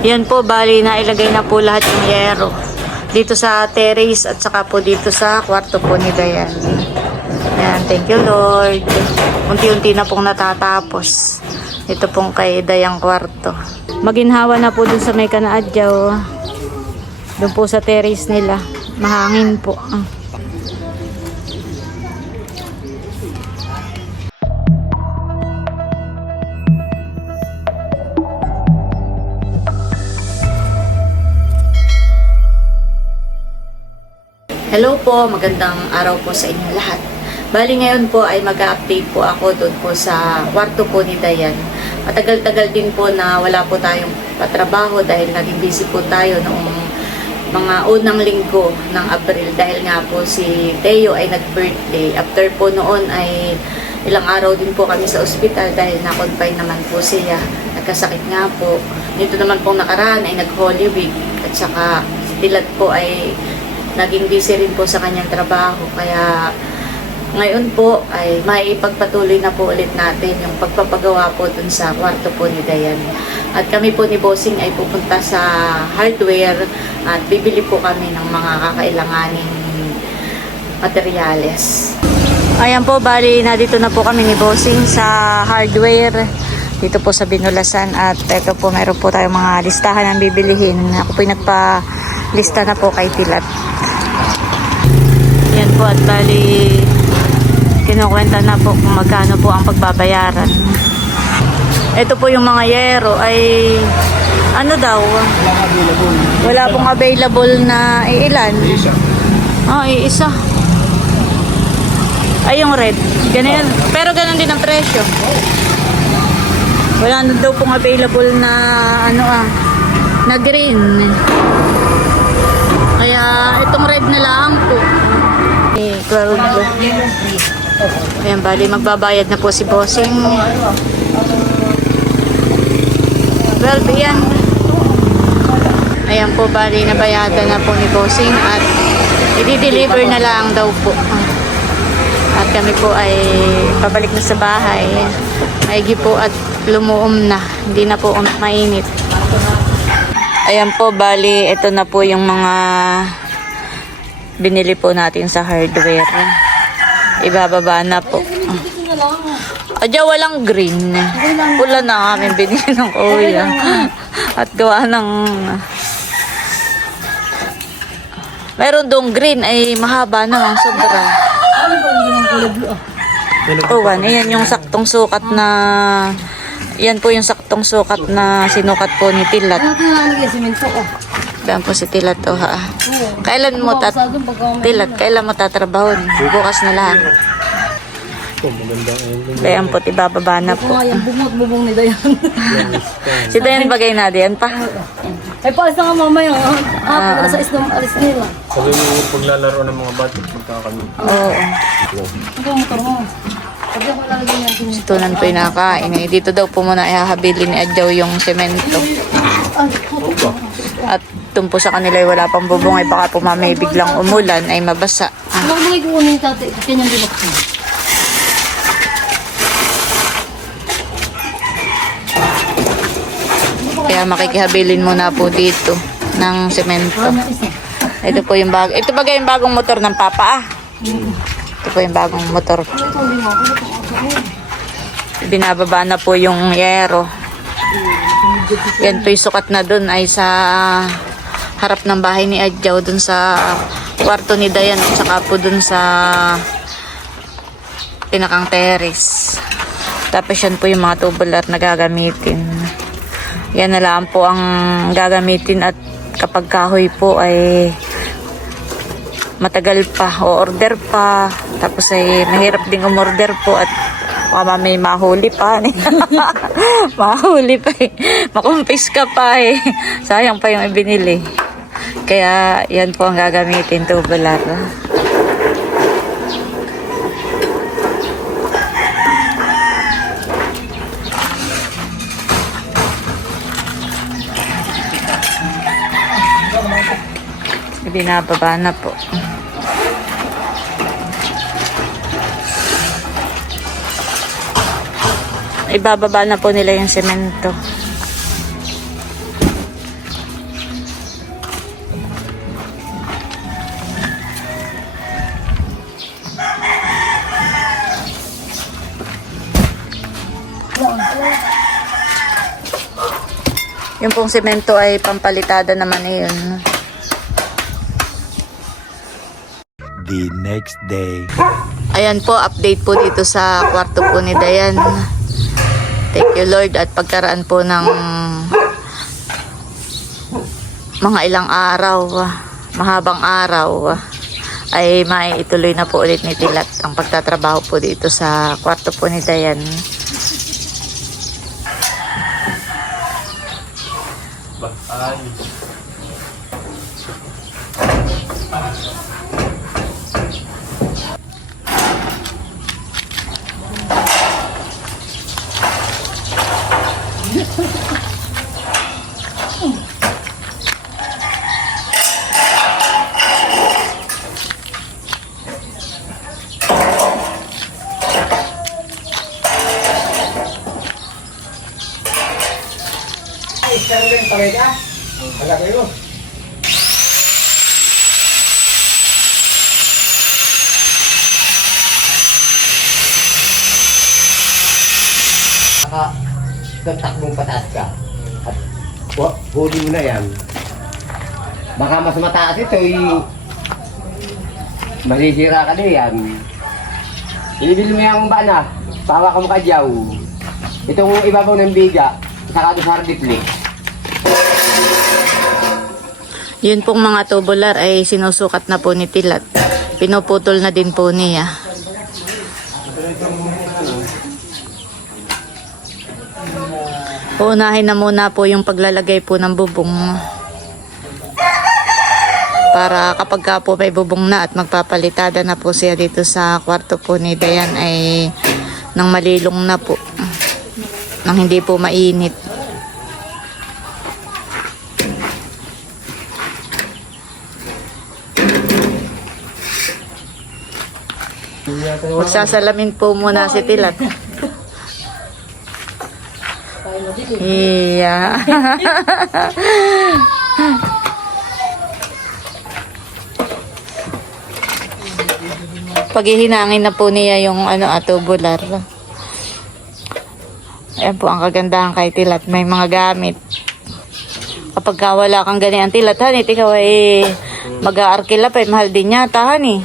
Yan po, bali na ilagay na po lahat yung yero. Dito sa terrace at saka po dito sa kwarto po ni Dayan. Yan, thank you Lord. Unti-unti na pong natatapos. Ito pong kay Dayang kwarto. Maginhawa na po dun sa may kanaadyaw. Doon po sa terrace nila. Mahangin po. Ah. Hello po, magandang araw po sa inyo lahat. Bali ngayon po ay mag-update po ako doon po sa kwarto po ni Dayan. Matagal-tagal din po na wala po tayong patrabaho dahil naging busy po tayo noong mga unang linggo ng Abril dahil nga po si Teo ay nag-birthday. After po noon ay ilang araw din po kami sa ospital dahil na-confine naman po siya. Nagkasakit nga po. Nito naman pong nakaraan ay nag-Holy Week at saka Dilat po ay naging busy rin po sa kanyang trabaho. Kaya ngayon po ay maipagpatuloy na po ulit natin yung pagpapagawa po dun sa kwarto po ni Dayan. At kami po ni Bossing ay pupunta sa hardware at bibili po kami ng mga kakailanganing materyales. Ayan po, bali na dito na po kami ni Bossing sa hardware dito po sa Binulasan at ito po meron po tayong mga listahan ng bibilihin. Ako po yung nagpa-lista na po kay Pilat. Yan po at bali kinukwenta na po kung magkano po ang pagbabayaran. Ito po yung mga yero ay ano daw? Wala pong available na ilan? Oh, iisa. Ay, yung red. Ganyan. Pero ganun din ang presyo. Wala na daw pong available na ano ah, na green. Kaya itong red na lang po. Eh, 12. Ayan, bali magbabayad na po si Bossing. 12 yan. Ayan po, bali nabayadan na po ni Bossing at i-deliver na lang daw po. At kami po ay pabalik na sa bahay. Maigi po at lumuom na. Hindi na po mainit. Ayan po, bali, ito na po yung mga binili po natin sa hardware. Ibababa na po. Adya walang green. Pula na ang aming binili ng kuya. At gawa ng... Meron dong green ay mahaba naman sobra. Oh, one. Ayan yung saktong sukat na... Yan po yung saktong sukat na sinukat po ni Tilat. Ano tinanong yung simento ko? Yan po si Tilat to ha. Kailan mo tat... Tilat, kailan mo tatrabaho? Bukas na lang. Kaya po, ibababa na po. Kung nga yung bumot bubong ni Dayan. Si Dayan bagay na diyan pa. Ay, paalis na nga mamaya. Ah, alas 6 na alis nila. Sabi mo paglalaro ng mga bata pagka kami. Oo. Ito motor mo. Sabi ako lalagyan niya yung Si Tunan po yung nakain. Eh, dito daw po muna ihahabilin ni Adjaw yung semento. At doon po sa kanila ay wala pang bubong ay baka po mamay biglang umulan ay mabasa. Ano mo ikukunin ni tate? Kanyang bilok mo. Kaya makikihabilin muna po dito ng semento. Ito po yung bag. Ito bagay yung bagong motor ng papa ah. Ito po yung bagong motor. Binababa na po yung yero. Yan po yung sukat na dun ay sa harap ng bahay ni Adjaw dun sa kwarto ni Dayan at saka po dun sa pinakang terrace. Tapos yan po yung mga tubular na gagamitin. Yan na lang po ang gagamitin at kapag kahoy po ay matagal pa o order pa. Tapos ay mahirap ding umorder po at baka may mahuli pa. Mahuli pa eh. Makumpis ka pa eh. Sayang pa yung ibinili. Kaya yan po ang gagamitin tubular binababa na po ibababa na po nila yung semento. Yung pong semento ay pampalitada naman yun. The next day. Ayan po, update po dito sa kwarto po ni Dayan. Thank you Lord at pagkaraan po ng mga ilang araw, mahabang araw, ay maituloy na po ulit ni Tilat ang pagtatrabaho po dito sa kwarto po ni Dayan. Ba? Ha ha ha! Tatakbong pataas ka. At wa- huli mo na yan. Baka mas mataas ito, eh. Masisira ka na yan. Ibili mo yung bana, pawa ka mo kadyaw. Itong ibabaw ng biga, saka ito sa. Yun pong mga tubular ay sinusukat na po ni Tilat. Pinuputol na din po niya. Uunahin na muna po yung paglalagay po ng bubong. Para kapag ka po may bubong na at magpapalitada na po siya dito sa kwarto po ni Dayan ay nang malilong na po. Nang hindi po mainit. Magsasalamin po muna si Tilat. Iya. Paghihinangin na po niya yung ano atubular. Ayan po ang kagandahan kay Tilat. May mga gamit. Kapag ka wala kang ganyan Tilat, hanit, ikaw ay mag-aarkila pa. eh, Mahal din yata, hani.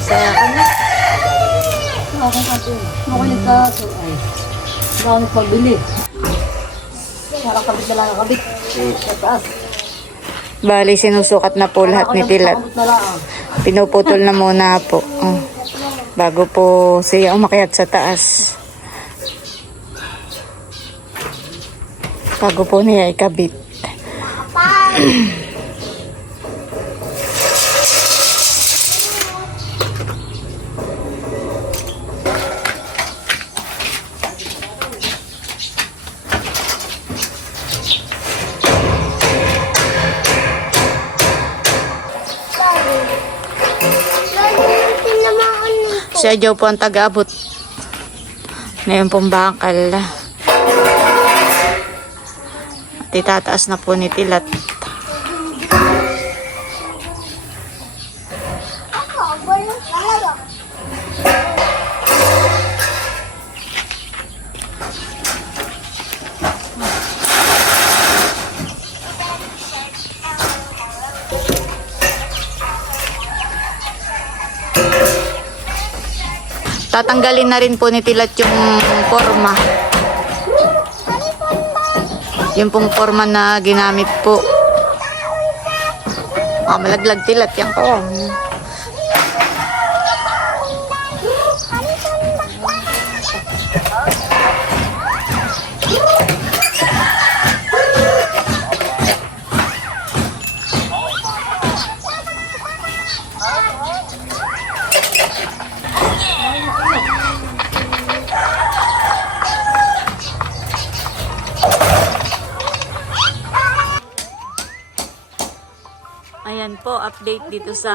Saya ka na. Ako ka to. Ako nagkaso. Ay. Baka nagpabili. Para kabit na lang ang kabit. Sa taas. Bali, sinusukat na po lahat ni na lang. Pinuputol na muna po. Oh. Bago po siya umakyat sa taas. Bago po niya ikabit. Siya daw po ang taga-abot. Ngayon pong bakal. At itataas na po ni Tilat. Tatanggalin na rin po ni Tilat yung forma. Yung pong forma na ginamit po. Ah, malaglag Tilat yan ko. Ayan update dito sa...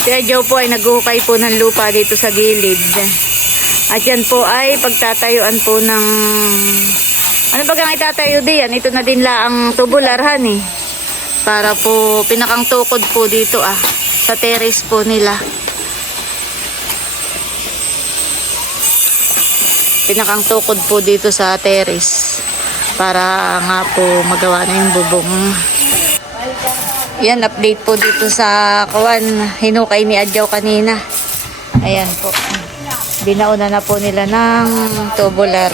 Si Joe po ay naghuhukay po ng lupa dito sa gilid. At yan po ay pagtatayuan po ng... Ano ba kang itatayo diyan? Ito na din la ang tubularhan eh. Para po pinakang tukod po dito ah. Sa terrace po nila. Pinakang tukod po dito sa terrace. Para nga po magawa na yung bubong. Yan, update po dito sa kawan. Hinukay ni Adjaw kanina. Ayan po. Binauna na po nila ng tubular.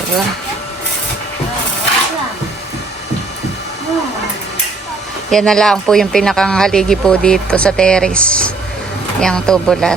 Yan na lang po yung pinakang haligi po dito sa terrace. Yung tubular.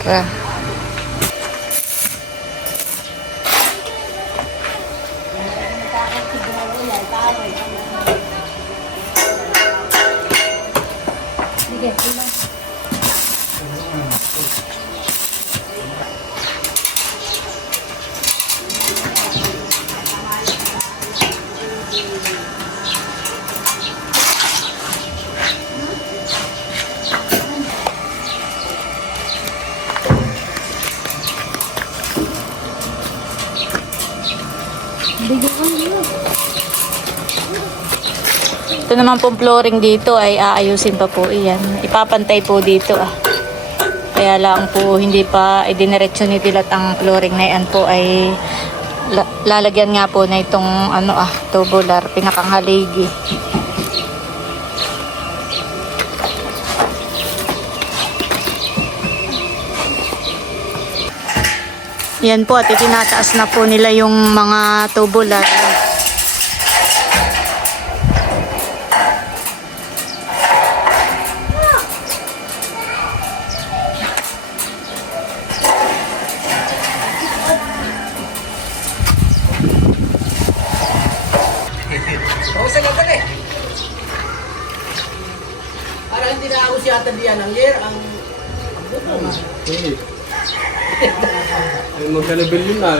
Ito naman pong flooring dito ay aayusin pa po iyan. Ipapantay po dito ah. Kaya lang po hindi pa idiniretso ni Tilat ang flooring na yan po ay la- lalagyan nga po na itong ano ah tubular pinakang haligi. Yan po at itinataas na po nila yung mga tubular. Oo, magka-level yun na.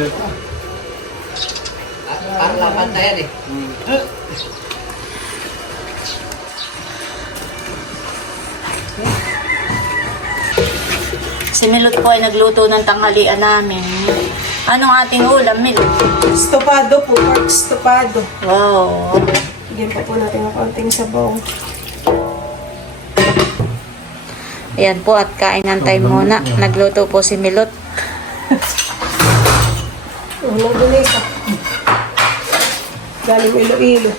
para lang pantayan eh. Si Milot po ay nagluto ng tanghalian namin. Anong ating ulam, Milot? Stopado po, pork stopado. Wow. Bigyan pa po natin ng konting sabaw. Ayan po at kainan time muna. Nagluto po si Milot. Unang ginisa. Galing Iloilo.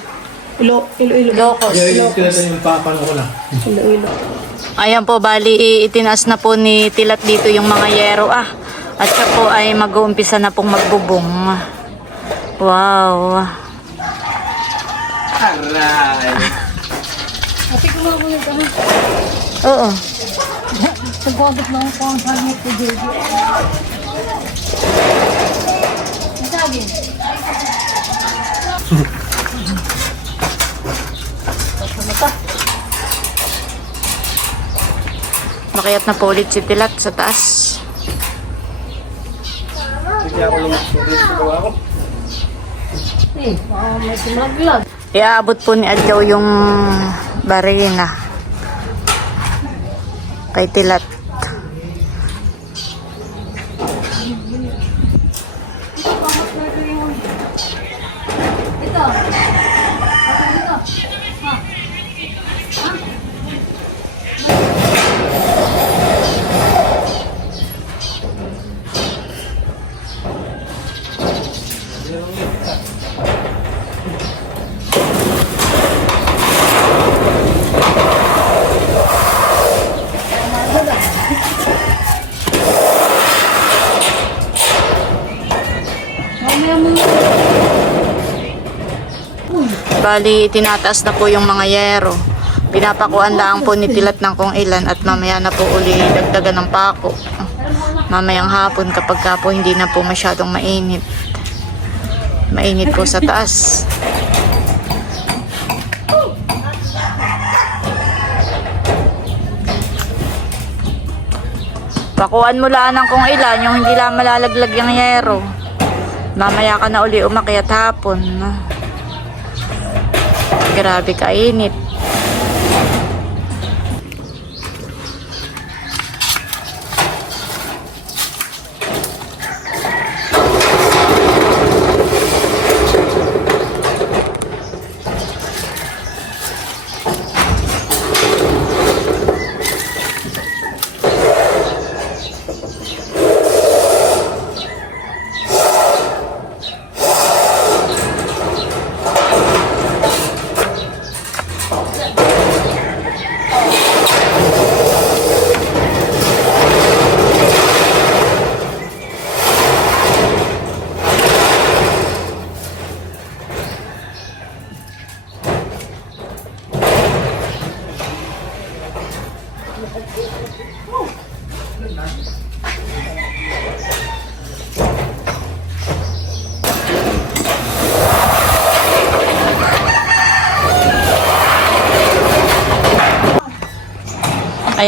Ilo, Iloilo. Locos. yung papano ko na. Iloilo. Ayan po, bali itinaas na po ni Tilat dito yung mga yero ah. At siya po ay mag-uumpisa na pong magbubong. Wow. Aray! Ate, kumakulit ka na. Oo. Pagkakabit lang ako ang sabi ko, Jojo. Ang sabi? Makiyat na po ulit si Tilat sa taas. Hindi ako lumaksulit. Gawa ko. Eh, may sumaglag. Iaabot po ni Adjaw yung barina. Kay Tilat. Bali, tinataas na po yung mga yero. Pinapakuan lang po ni Tilat ng kung ilan at mamaya na po uli dagdagan ng pako. Mamayang hapon kapag ka po hindi na po masyadong mainit. Mainit po sa taas. Pakuan mo lang ng kung ilan, yung hindi lang malalaglag yung yero. Mamaya ka na uli umakyat hapon. Grabe kainit.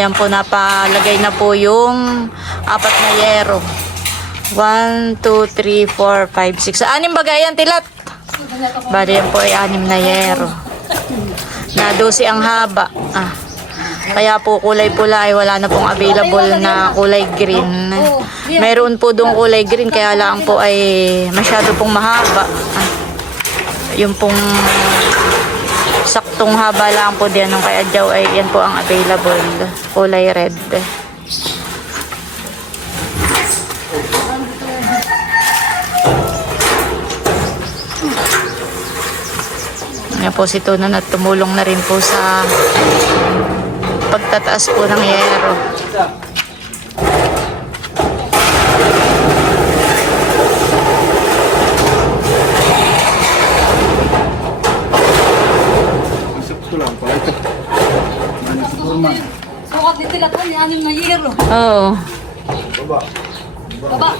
Ayan po, napalagay na po yung apat na yero. 1, 2, 3, 4, 5, 6. Anim ba yan, tilat? Bali yan po ay anim na yero. Na 12 ang haba. Ah. Kaya po kulay pula ay wala na pong available na kulay green. Meron po doon kulay green kaya lang po ay masyado pong mahaba. Ah. Yung pong saktong haba lang po din ng kay Adjaw ay yan po ang available. Kulay red. Yan po si Tunan at tumulong na rin po sa pagtataas po ng yero. Sukat ni Tilat ko, yung anim na yero. Oo. Baba.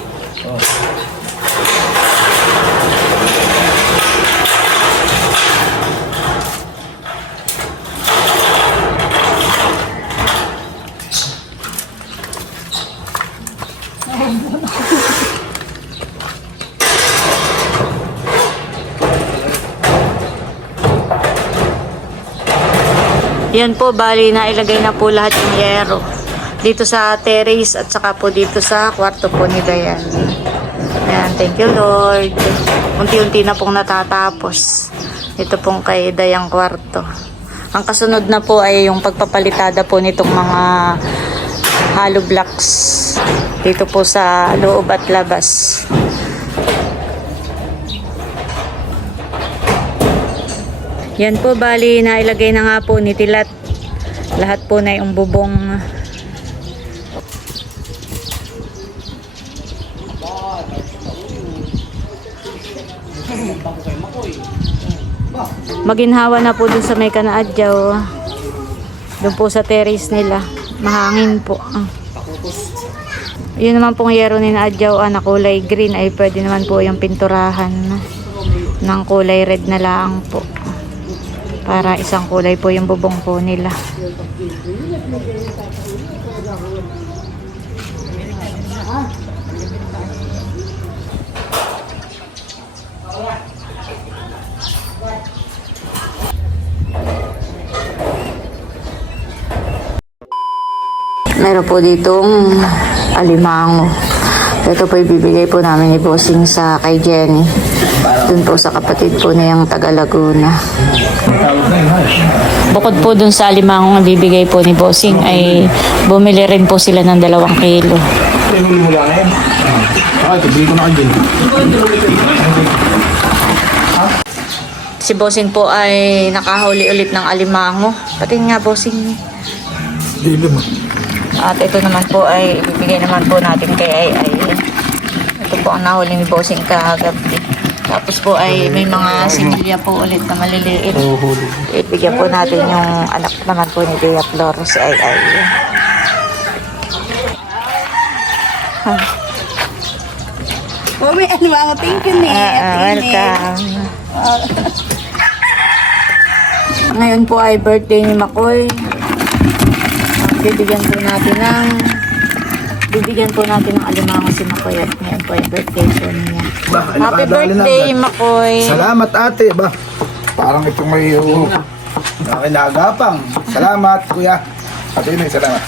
Yan po, bali na ilagay na po lahat yung yero. Dito sa terrace at saka po dito sa kwarto po ni Dayan. Ayan, thank you Lord. Unti-unti na pong natatapos. Ito pong kay Dayang kwarto. Ang kasunod na po ay yung pagpapalitada po nitong mga hollow blocks. Dito po sa loob at labas. Yan po, bali na ilagay na nga po ni Tilat. Lahat po na yung bubong. Maginhawa na po dun sa may kanaadyaw. Doon po sa terrace nila. Mahangin po. Yun naman pong yero ni Naadyaw ah, na kulay green ay pwede naman po yung pinturahan ng kulay red na lang po. Para isang kulay po yung bubong po nila. Meron po ditong alimango. Ito po ibibigay po namin ni Bossing sa kay Jenny. Dun po sa kapatid po niyang taga Laguna. Bukod po dun sa alimango na bibigay po ni Bossing ay bumili rin po sila ng dalawang kilo. Si Bossing po ay nakahuli ulit ng alimango. Pati nga Bossing. At ito naman po ay ibibigay naman po natin kay Ay Ay. Ito po ang nahuli ni Bossing kagabi. Tapos po ay may mga similya po ulit na maliliit. Ibigyan po natin yung anak naman po ni Bea Flor, si Ay Ay. Mami, ano ba? Thank you, Nick. Ah, ah, welcome. Ngayon po ay birthday ni Makoy. Bibigyan po natin ng bibigyan po natin ng alimango si Makoy at ngayon po ay birthday po niya. Happy birthday, Makoy! Salamat ate ba? Parang itong may uh, kinagapang. Salamat kuya. Ate Inoy, salamat.